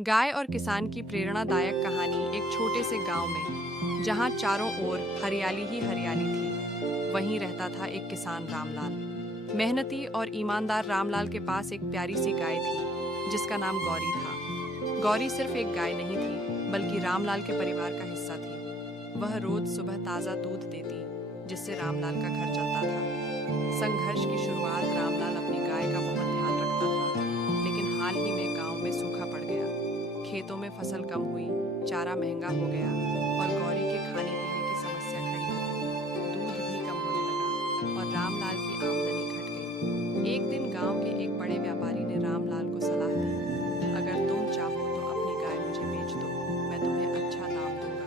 गाय और किसान की प्रेरणादायक कहानी एक छोटे से गांव में, जहां चारों ओर हरियाली ही हरियाली थी, वहीं रहता था एक किसान रामलाल। मेहनती और ईमानदार रामलाल के पास एक प्यारी सी गाय थी, जिसका नाम गौरी था। गौरी सिर्फ एक गाय नहीं थी, बल्कि रामलाल के परिवार का हिस्सा थी। वह रोज सुबह ताज़ा दूध देती, जिससे रामलाल का घर चलता था। संघर्ष की शुरुआत रामलाल अपनी गाय का बहुत ध्यान रखता था, लेकिन हाल ही में गांव में सूखा पड़ गया। खेतों में फसल कम हुई, चारा महंगा हो गया और गौरी के खाने पीने की समस्या खड़ी हो गई। दूध भी कम होने लगा और रामलाल की आमदनी घट गई। एक दिन गांव के एक बड़े व्यापारी ने रामलाल को सलाह दी, अगर तुम चाहो तो अपनी गाय मुझे बेच दो, मैं तुम्हें अच्छा दाम दूंगा।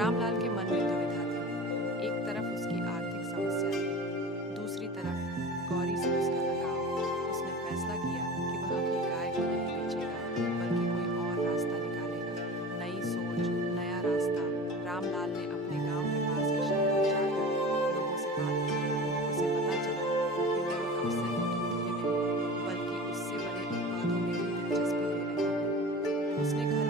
रामलाल के मन में दुविधा थी। एक तरफ उसकी आर्थिक समस्या थी, दूसरी तरफ गौरी से उसका लगाव। उसने फैसला किया कि वह अपनी गाय को नहीं बेचेगा, बल्कि कोई और रास्ता निकालेगा। नई सोच, नया रास्ता। रामलाल ने अपने गांव के पास के शहर में जाकर लोगों से बात की। उसे पता चला कि लोग अब सिर्फ दूध ही नहीं, बल्कि उससे बने उत्पादों में भी दिलचस्पी ले रहे हैं। उसने घर